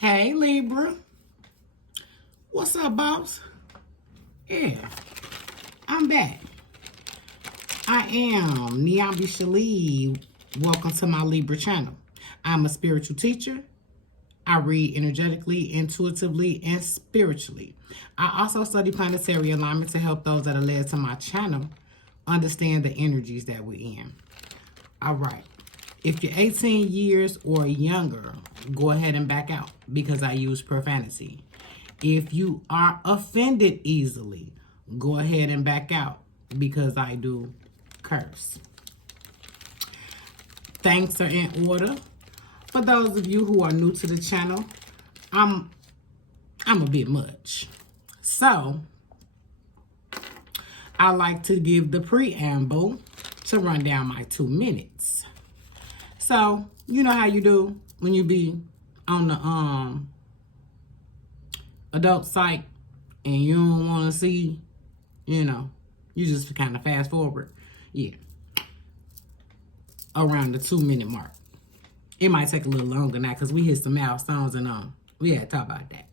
Hey Libra, what's up, boss? Yeah, I'm back. I am Niambi Shalee. Welcome to my Libra channel. I'm a spiritual teacher. I read energetically, intuitively, and spiritually. I also study planetary alignment to help those that are led to my channel understand the energies that we're in. All right. If you're 18 years or younger, go ahead and back out because I use profanity. If you are offended easily, go ahead and back out because I do curse. Thanks are in order. For those of you who are new to the channel, I'm a bit much. So, I like to give the preamble to run down my 2 minutes. So, you know how you do when you be on the adult site and you don't want to see, you just kind of fast forward. Yeah. Around the 2-minute mark. It might take a little longer now because we hit some milestones and we had to talk about that.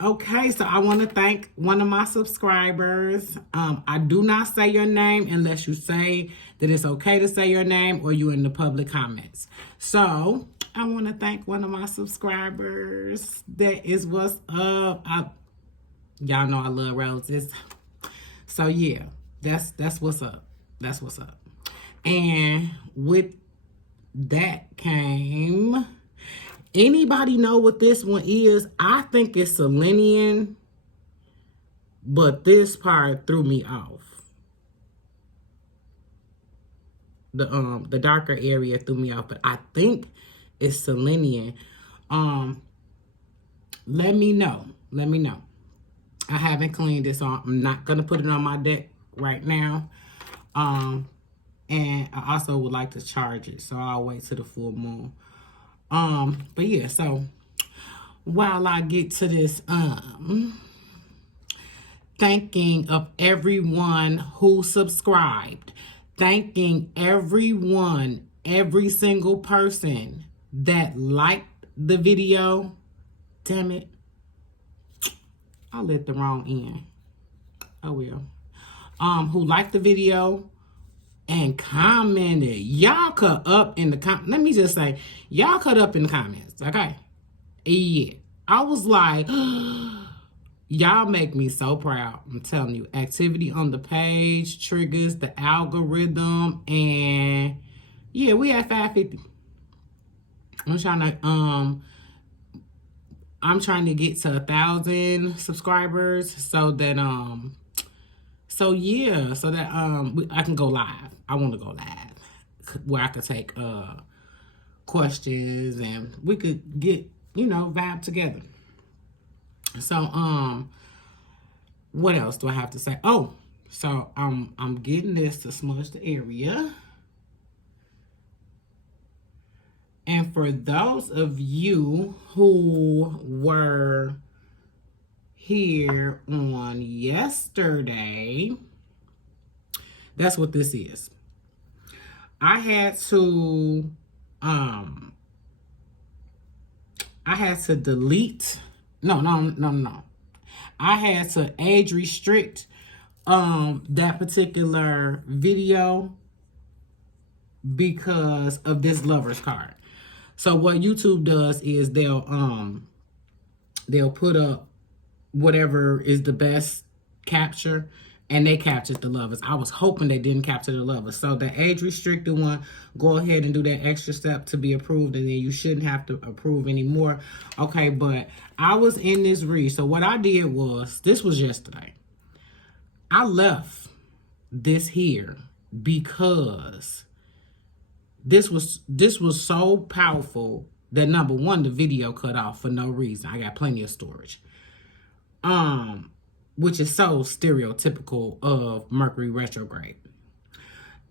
Okay, so I want to thank one of my subscribers. I do not say your name unless you say that it's okay to say your name or you in the public comments. So I want to thank one of my subscribers. That is what's up. Y'all know I love roses. So yeah, that's what's up. That's what's up. And with that came... Anybody know what this one is? I think it's Selenium, but this part threw me off. The darker area threw me off, but I think it's Selenium. Let me know. Let me know. I haven't cleaned this on. I'm not gonna put it on my deck right now. And I also would like to charge it, so I'll wait till the full moon. But yeah, so while I get to this, thanking of everyone who subscribed, thanking everyone, every single person that liked the video. Damn it. I lit the wrong end. Oh well. Who liked the video and commented. Y'all cut up in the let me just say, y'all cut up in the comments, okay? Yeah. I was like, y'all make me so proud. I'm telling you, activity on the page triggers the algorithm, and yeah, we at 550. I'm trying to get to 1,000 subscribers so that I can go live. I want to go live where I could take questions and we could get, vibe together. So what else do I have to say? Oh, so I'm getting this to smudge the area. And for those of you who were here on yesterday, that's what this is. I had to delete. No. I had to age restrict that particular video because of this lover's card. So what YouTube does is they'll put up whatever is the best capture, and they captured the lovers. I was hoping they didn't capture the lovers. So the age restricted one, go ahead and do that extra step to be approved, and then you shouldn't have to approve anymore. Okay, but I was in this read. So what I did was, this was yesterday. I left this here because this was so powerful that number one, the video cut off for no reason. I got plenty of storage. Which is so stereotypical of Mercury retrograde.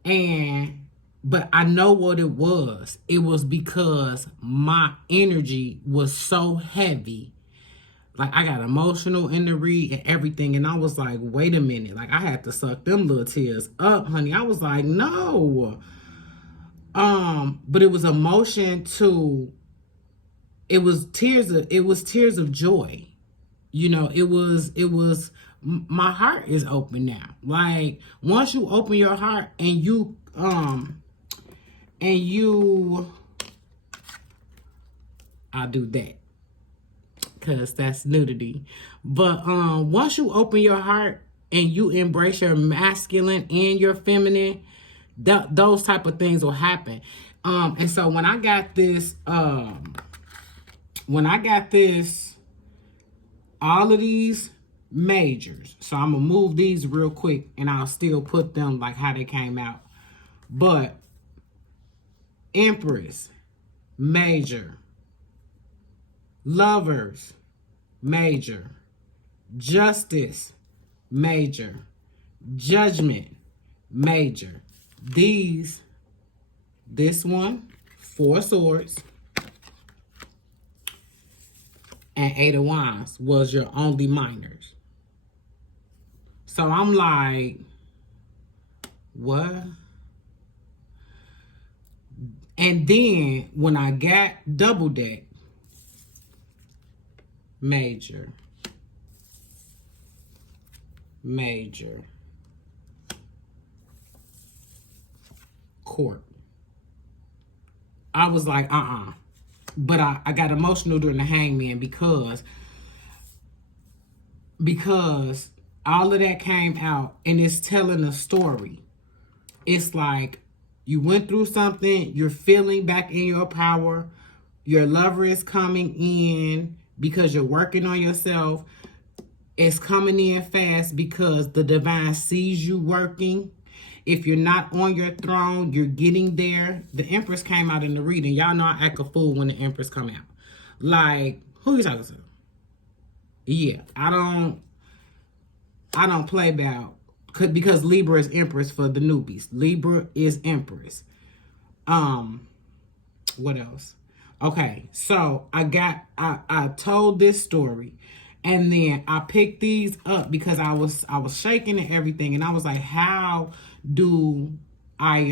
But I know what it was. It was because my energy was so heavy. Like, I got emotional in the read and everything. And I was like, wait a minute. Like, I had to suck them little tears up, honey. I was like, no. But it was emotion to tears of joy. You know, it was my heart is open now. Like once you open your heart and you I'll do that because that's nudity. But once you open your heart and you embrace your masculine and your feminine, those type of things will happen. And so when I got this, all of these majors, so I'm gonna move these real quick and I'll still put them like how they came out. But Empress, major. Lovers, major. Justice, major. Judgment, major. This one, 4 swords, and 8 of wands was your only minors. So I'm like, what? And then when I got double deck, major, major, court. I was like, But I got emotional during the hangman because all of that came out and it's telling a story. It's like you went through something, you're feeling back in your power, your lover is coming in because you're working on yourself. It's coming in fast because the divine sees you working. If you're not on your throne, you're getting there. The Empress came out in the reading. Y'all know I act a fool when the Empress come out. Like, who you talking to? Yeah, I don't play about, because Libra is Empress for the newbies. Libra is Empress. What else? Okay, so I told this story. And then I picked these up because I was shaking and everything, and I was like, how do I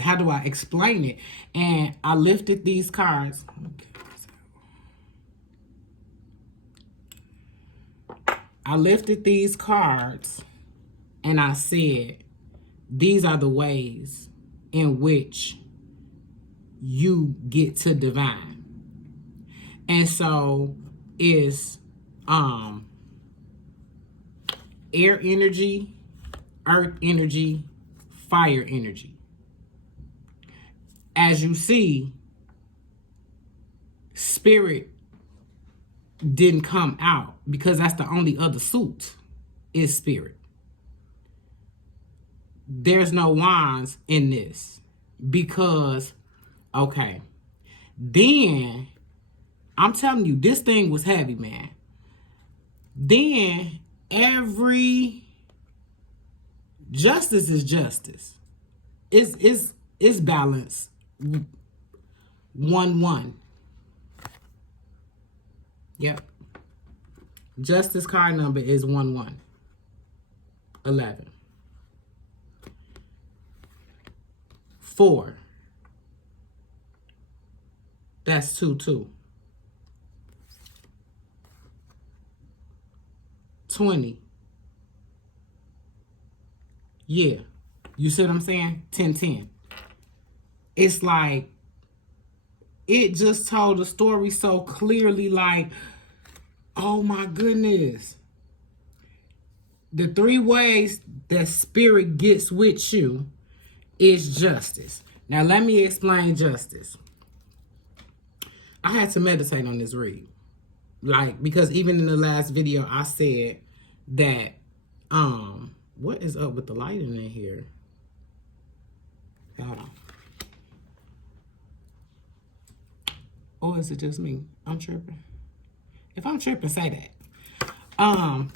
how do I explain it? And I lifted these cards. I lifted these cards and I said, these are the ways in which you get to divine. And so is air energy, earth energy, fire energy. As you see, spirit didn't come out because that's the only other suit is spirit. There's no wands in this because, okay, then I'm telling you, this thing was heavy, man. Then justice is justice. It's balance. 1-1. Yep. Justice card number is 1-1. 11. 4. That's 2-2. 20. Yeah. You see what I'm saying? 10-10. It's like, it just told the story so clearly, like, oh my goodness. The 3 ways that spirit gets with you is justice. Now let me explain justice. I had to meditate on this read. Like, because even in the last video, I said that, what is up with the lighting in here? Hold on. Or is it just me? I'm tripping. If I'm tripping, say that.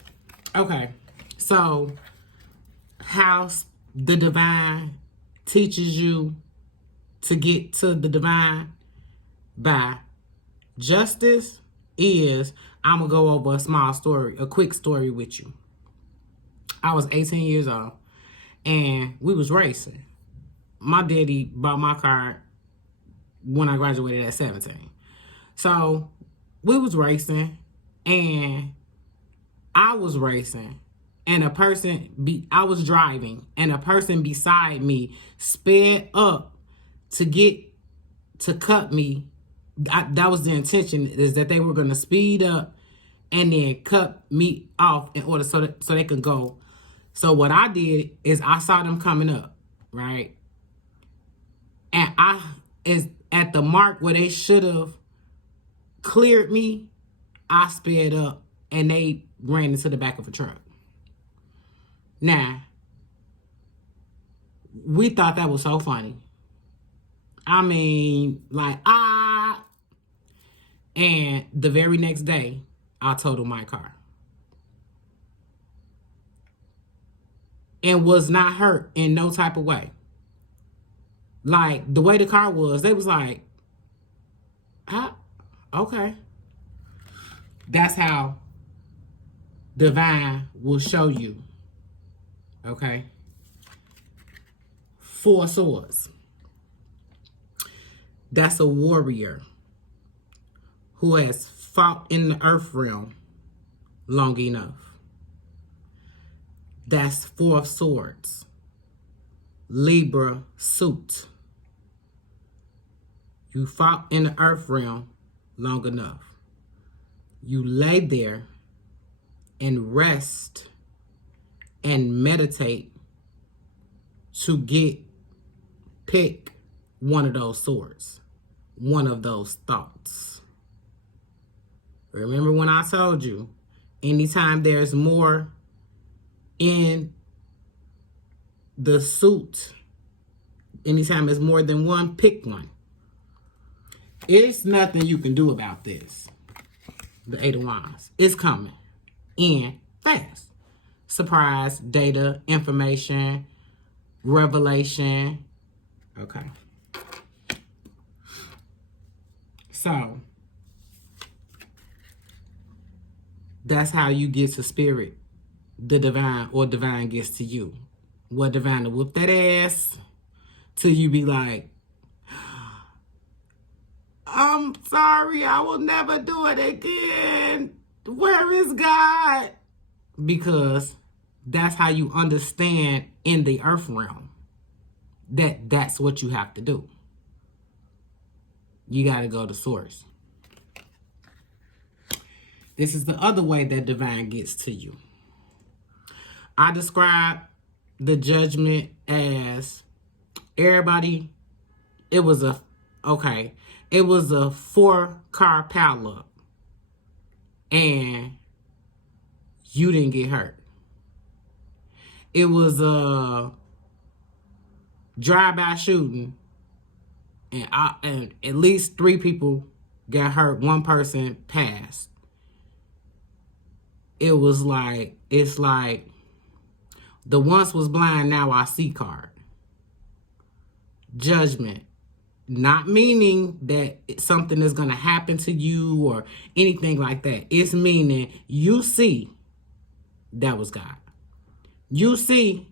Okay. So, how the divine teaches you to get to the divine by justice is, I'm going to go over a quick story with you. I was 18 years old and we was racing. My daddy bought my car when I graduated at 17. So we was racing, and I was racing, and I was driving, and a person beside me sped up to cut me. That was the intention, is that they were going to speed up and then cut me off in order so they could go. So what I did is I saw them coming up, right? And I is at the mark where they should have cleared me, I sped up and they ran into the back of a truck. Now, we thought that was so funny. I mean, like, and the very next day, I totaled my car. And was not hurt in no type of way. Like, the way the car was, they was like, okay. That's how divine will show you. Okay? 4 swords. That's a warrior who has fought in the earth realm long enough. That's 4 of swords. Libra suit. You fought in the earth realm long enough. You lay there and rest and meditate to pick one of those swords, one of those thoughts. Remember when I told you, anytime there's more in the suit, anytime there's more than one, pick one. It's nothing you can do about this. The 8 of Wands. It's coming in fast. Surprise, data, information, revelation. Okay. So, that's how you get to spirit, the divine, or divine gets to you. What divine to whoop that ass till you be like, I'm sorry, I will never do it again. Where is God? Because that's how you understand in the earth realm that that's what you have to do. You got to go to source. This is the other way that divine gets to you. I describe the judgment as everybody, it was a 4-car pileup and you didn't get hurt. It was a drive-by shooting and at least 3 people got hurt. 1 person passed. It's like the once was blind, now I see card. Judgment. Not meaning that something is going to happen to you or anything like that. It's meaning you see that was God. You see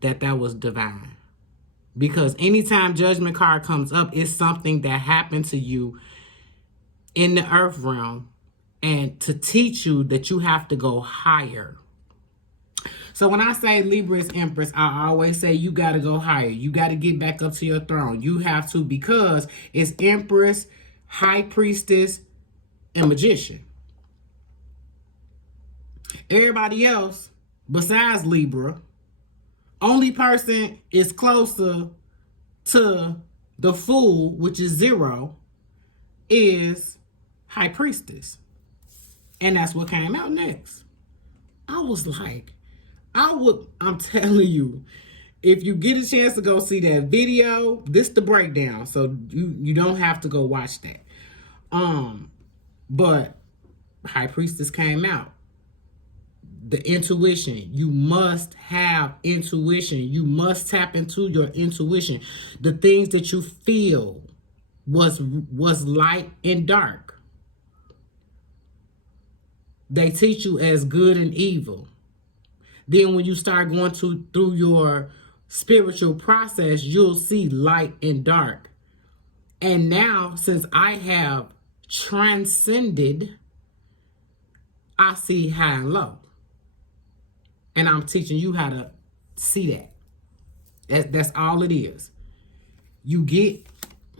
that was divine. Because anytime judgment card comes up, it's something that happened to you in the earth realm and to teach you that you have to go higher. So when I say Libra is Empress, I always say you got to go higher. You got to get back up to your throne. You have to, because it's Empress, High Priestess, and Magician. Everybody else, besides Libra, only person is closer to the Fool, which is 0, is High Priestess. And that's what came out next. I was like, I'm telling you, if you get a chance to go see that video, this the breakdown. So you don't have to go watch that. But High Priestess came out. The intuition. You must have intuition. You must tap into your intuition. The things that you feel was light and dark. They teach you as good and evil. Then when you start going through your spiritual process, you'll see light and dark. And now, since I have transcended, I see high and low. And I'm teaching you how to see that. That's all it is. You get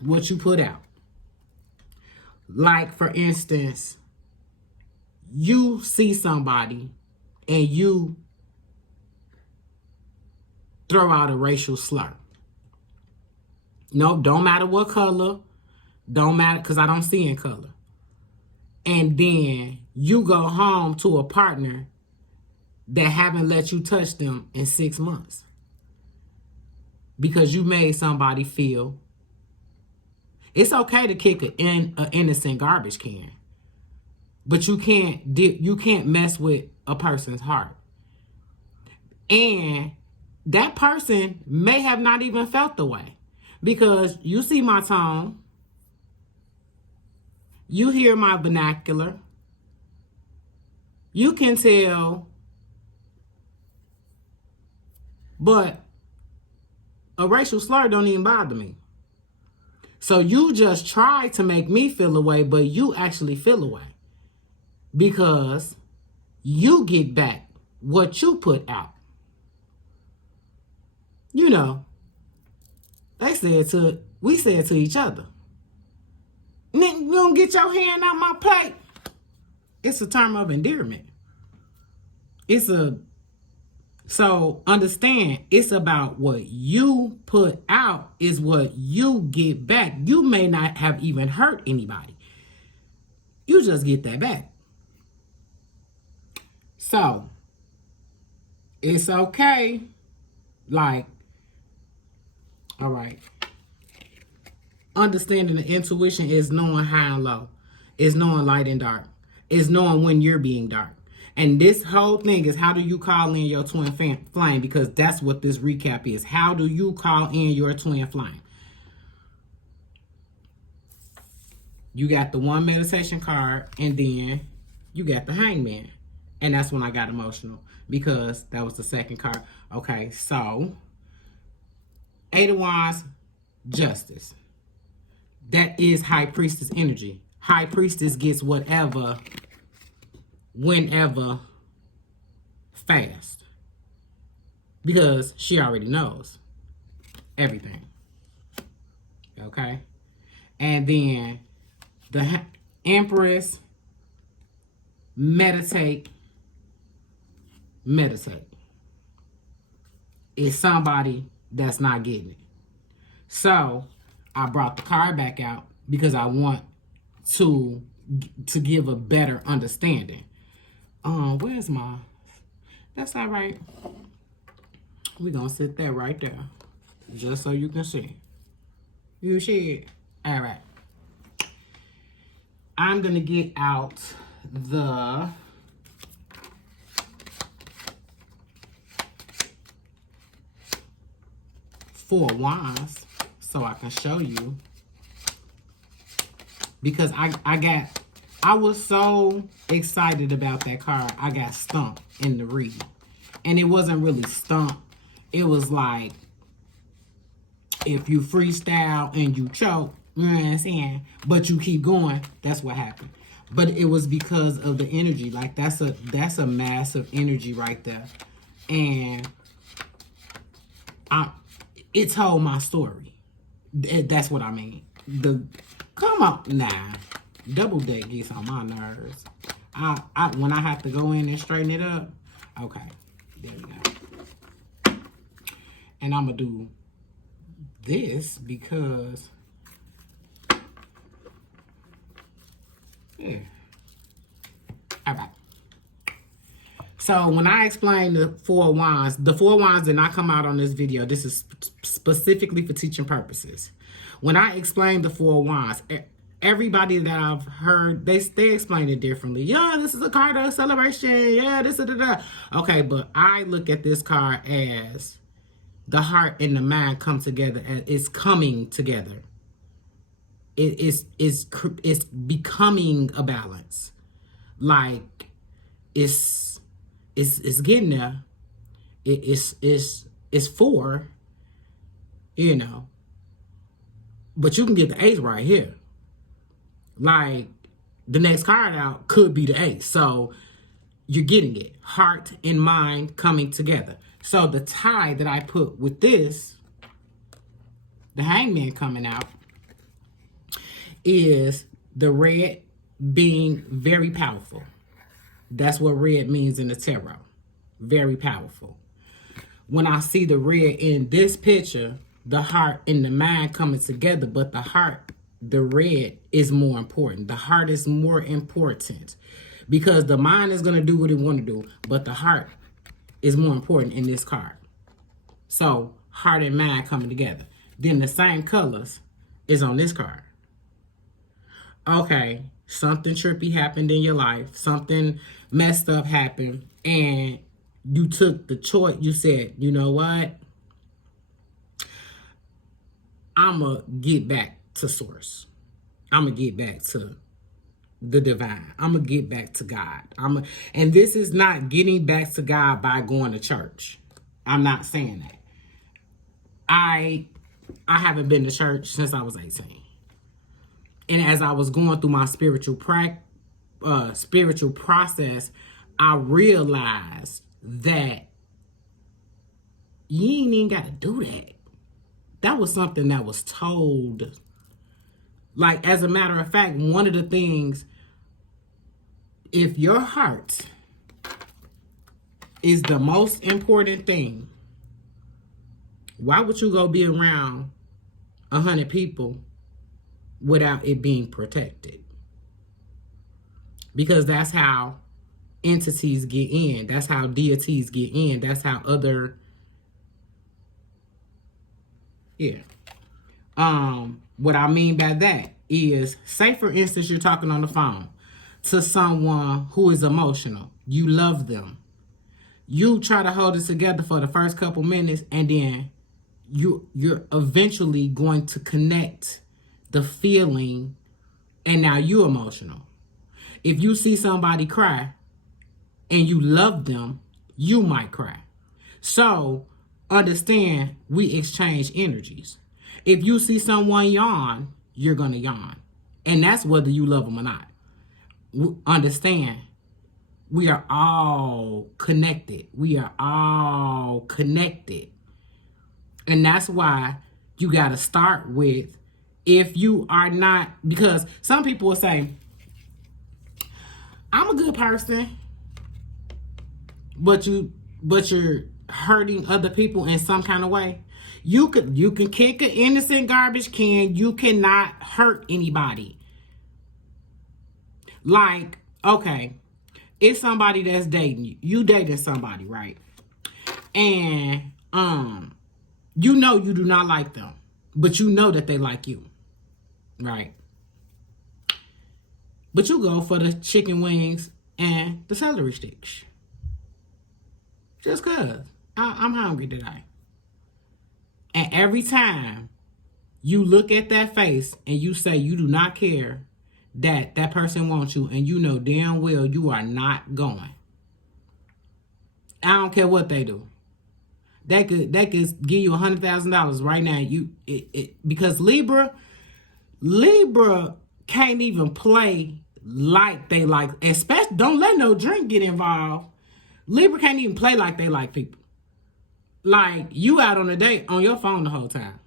what you put out. Like, for instance, you see somebody and you throw out a racial slur. No, don't matter what color. Don't matter, because I don't see in color. And then you go home to a partner that haven't let you touch them in 6 months. Because you made somebody feel it's okay to kick an innocent garbage can. But you can't mess with a person's heart. And that person may have not even felt the way. Because you see my tone. You hear my vernacular. You can tell. But a racial slur don't even bother me. So you just try to make me feel away, but you actually feel away. Because you get back what you put out. You know, we said to each other, "Nigga, you don't get your hand out my plate." It's a term of endearment. So understand, it's about what you put out is what you get back. You may not have even hurt anybody. You just get that back. So, it's okay. Like, all right. Understanding the intuition is knowing high and low. It's knowing light and dark. It's knowing when you're being dark. And this whole thing is, how do you call in your twin flame? Because that's what this recap is. How do you call in your twin flame? You got the one meditation card, and then you got the hangman. And that's when I got emotional, because that was the second card. Okay, so 8 of Wands, justice. That is High Priestess energy. High Priestess gets whatever, whenever, fast. Because she already knows everything. Okay? And then the Empress, meditate. Is somebody that's not getting it. So I brought the card back out because I want to give a better understanding. Where's my... That's all right. We're going to sit there right there. Just so you can see. You see it? All right. I'm going to get out the... Four of Wands so I can show you. Because I was so excited about that card, I got stumped in the read. And it wasn't really stumped. It was like, if you freestyle and you choke, you know what I'm saying? But you keep going, that's what happened. But it was because of the energy. Like, that's a massive energy right there. And it told my story. That's what I mean. Come on, nah. Double deck gets on my nerves. When I have to go in and straighten it up. Okay, there we go. And I'm gonna do this because, yeah. All right. So when I explain the Four of Wands did not come out on this video. This is specifically for teaching purposes. When I explain the Four of Wands, everybody that I've heard, they explain it differently. Yeah, this is a card of celebration. Yeah, this is da. Okay, but I look at this card as the heart and the mind come together, and it's coming together. It's becoming a balance. Like, it's getting there. It's 4, you know. But you can get the ace right here. Like, the next card out could be the ace. So you're getting it. Heart and mind coming together. So the tie that I put with this, the hangman coming out, is the red being very powerful. That's what red means in the tarot. Very powerful. When I see the red in this picture, the heart and the mind coming together, but the heart, the red is more important. The heart is more important because the mind is going to do what it want to do, but the heart is more important in this card. So heart and mind coming together. Then the same colors is on this card. Okay, something trippy happened in your life. Something messed up happened. And you took the choice. You said, you know what? I'm going to get back to source. I'm going to get back to the divine. I'm going to get back to God. And this is not getting back to God by going to church. I'm not saying that. I haven't been to church since I was 18. And as I was going through my spiritual process, I realized that you ain't even got to do that. That was something that was told. Like, as a matter of fact, one of the things, if your heart is the most important thing, why would you go be around 100 people without it being protected? Because that's how entities get in. That's how deities get in. That's how other, what I mean by that is, say for instance, you're talking on the phone to someone who is emotional. You love them. You try to hold it together for the first couple minutes, and then you're eventually going to connect the feeling, and now you're emotional. If you see somebody cry and you love them, you might cry. So understand, we exchange energies. If you see someone yawn, you're going to yawn. And that's whether you love them or not. Understand, we are all connected. We are all connected. And that's why you got to start with, if you are not, because some people will say, I'm a good person, but you're hurting other people in some kind of way. You can kick an innocent garbage can. You cannot hurt anybody. Like, okay, it's somebody that's dating you. You dating somebody, right? And you know you do not like them, but you know that they like you, right? But you go for the chicken wings and the celery sticks. Just cause I'm hungry today. And every time you look at that face and you say you do not care that that person wants you, and you know damn well you are not going. I don't care what they do. That could give you $100,000 right now. Because Libra can't even play like they like. Especially, don't let no drink get involved. Libra can't even play like they like people. Like, you out on a date on your phone the whole time.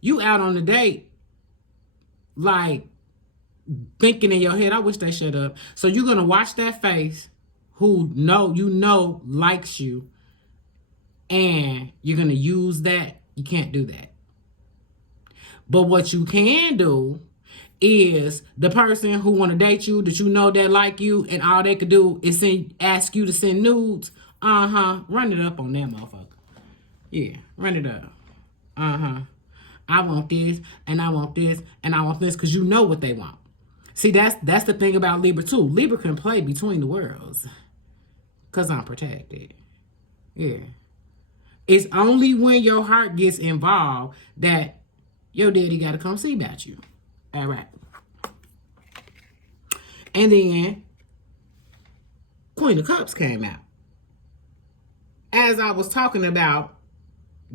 You out on a date, like, thinking in your head, I wish they shut up. So you're going to watch that face who likes you, and you're going to use that. You can't do that. But what you can do is the person who want to date you, that you know that like you, and all they could do is ask you to send nudes. Run it up on that motherfucker. Yeah, run it up. I want this, and I want this, and I want this, because you know what they want. See, that's the thing about Libra too. Libra can play between the worlds, because I'm protected. Yeah. It's only when your heart gets involved that your daddy got to come see about you. All right. And then Queen of Cups came out. As I was talking about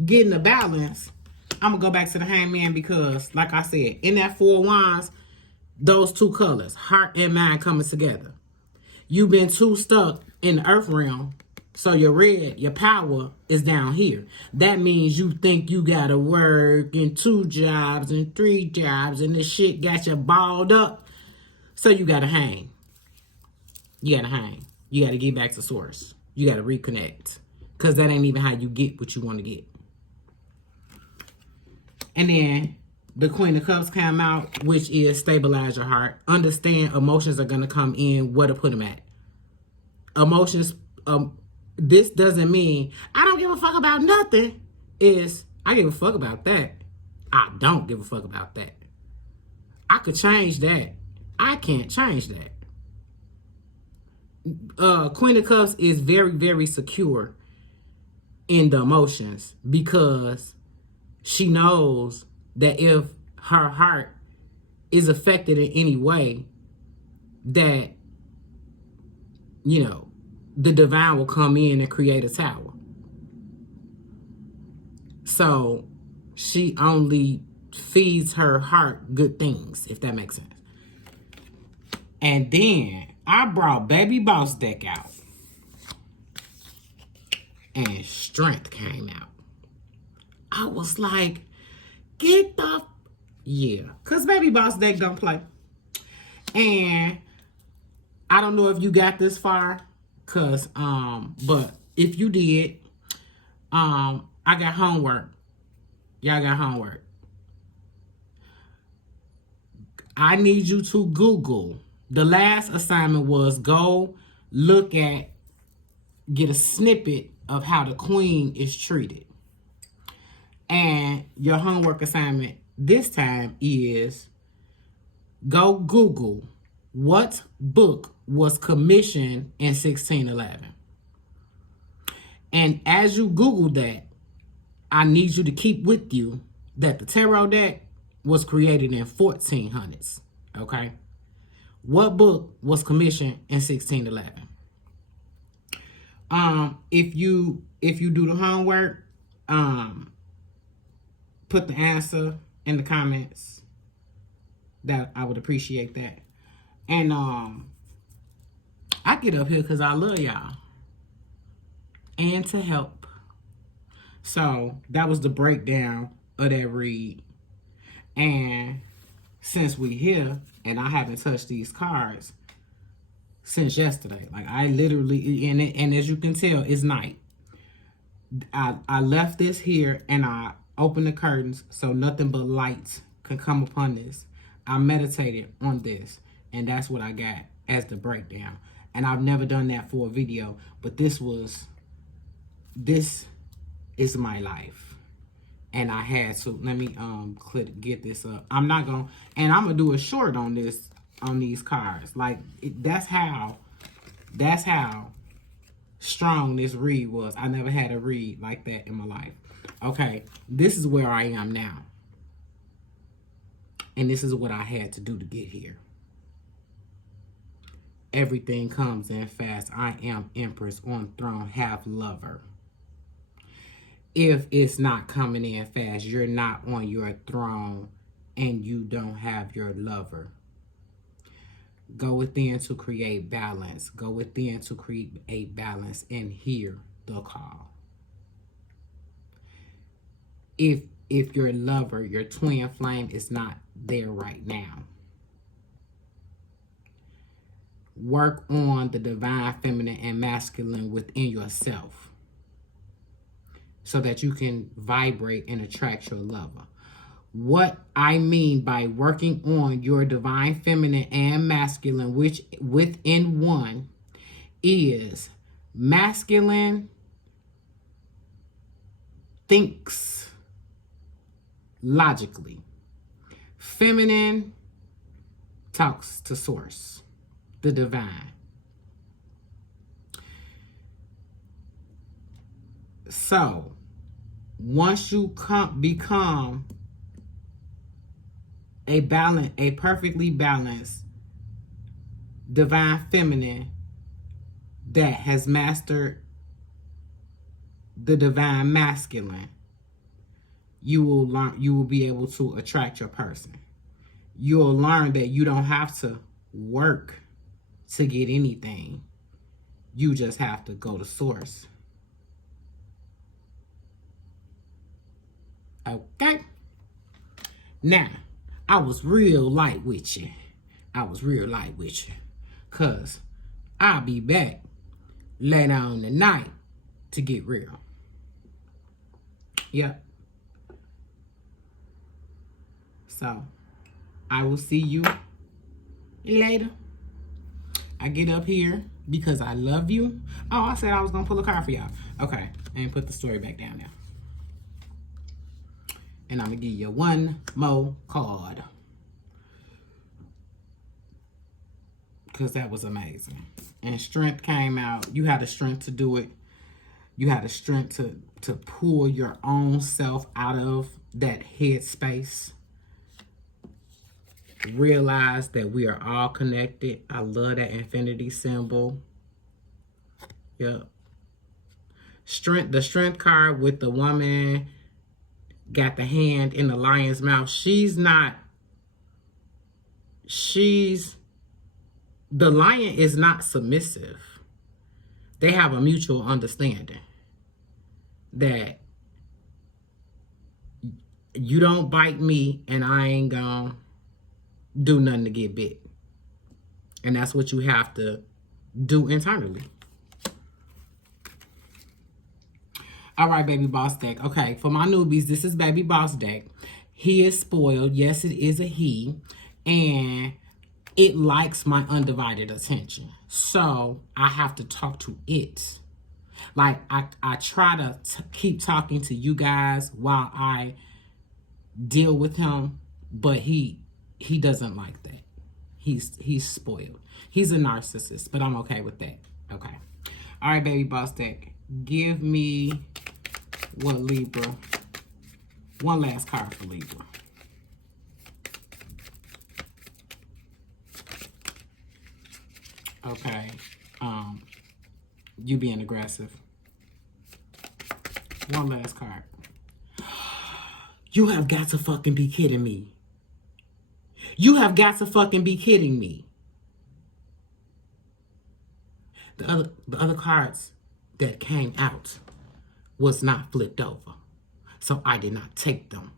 getting a balance, I'm going to go back to the Hangman because, like I said, in that Four of Wands, those two colors, heart and mind coming together. You've been too stuck in the earth realm. So your red, your power is down here. That means you think you got to work in 2 jobs and 3 jobs and this shit got you balled up. So you got to hang. You got to hang. You got to get back to source. You got to reconnect. Because that ain't even how you get what you want to get. And then the Queen of Cups came out, which is stabilize your heart. Understand emotions are going to come in where to put them at. Emotions, this doesn't mean I don't give a fuck about nothing. I give a fuck about that. I don't give a fuck about that. I could change that. I can't change that. Queen of Cups is very, very secure in the emotions because she knows that if her heart is affected in any way, that, you know, the divine will come in and create a tower. So she only feeds her heart good things, if that makes sense. And then I brought Baby Boss deck out. And Strength came out. I was like, get the... Yeah. Because Baby Boss deck don't play. And I don't know if you got this far. But if you did, I got homework. Y'all got homework. I need you to Google. The last assignment was go look at, get a snippet of how the queen is treated. And your homework assignment this time is go Google what book was commissioned in 1611. And as you Google that, I need you to keep with you that the tarot deck was created in 1400s. Okay? What book was commissioned in 1611? If you do the homework, put the answer in the comments. That I would appreciate that. And I get up here because I love y'all. And to help. So that was the breakdown of that read. And since we here, and I haven't touched these cards since yesterday. Like I literally, and as you can tell, it's night. I left this here and I opened the curtains so nothing but light can come upon this. I meditated on this, and that's what I got as the breakdown. And I've never done that for a video, but this is my life. And I had to, let me get this up. I'm gonna do a short on this, on these cards. Like that's how strong this read was. I never had a read like that in my life. Okay, this is where I am now. And this is what I had to do to get here. Everything comes in fast. I am Empress on throne, half lover. If it's not coming in fast, you're not on your throne and you don't have your lover. Go within to create balance. Go within to create balance and hear the call. If your lover, your twin flame is not there right now, work on the divine feminine and masculine within yourself so that you can vibrate and attract your lover. What I mean by working on your divine feminine and masculine, which within one, is masculine thinks logically. Feminine talks to source, the divine. So, once you become a perfectly balanced divine feminine that has mastered the divine masculine, you will be able to attract your person. You'll learn that you don't have to work to get anything. You just have to go to source. Okay? Now, I was real light with you. Because I'll be back later on tonight to get real. Yep. So, I will see you later. I get up here because I love you. Oh, I said I was going to pull a card for y'all. Okay. And put the story back down there. And I'm going to give you one more card. Because that was amazing. And strength came out. You had the strength to do it. You had the strength to pull your own self out of that headspace. Realize that we are all connected. I love that infinity symbol. Yep. Strength, the strength card with the woman got the hand in the lion's mouth. The lion is not submissive. They have a mutual understanding that you don't bite me and I ain't gonna do nothing to get bit. And that's what you have to do internally. All right, Baby Boss deck. Okay, for my newbies, this is Baby Boss deck. He is spoiled. Yes, it is a he. And it likes my undivided attention. So I have to talk to it. Like, I try to keep talking to you guys while I deal with him. But he doesn't like that. He's spoiled. He's a narcissist, but I'm okay with that. Okay. All right, Baby Boss deck. Give me what Libra. One last card for Libra. Okay. You being aggressive. One last card. You have got to fucking be kidding me. You have got to fucking be kidding me. The other cards that came out was not flipped over. So I did not take them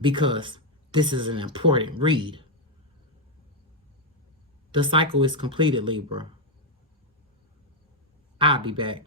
because this is an important read. The cycle is completed, Libra. I'll be back.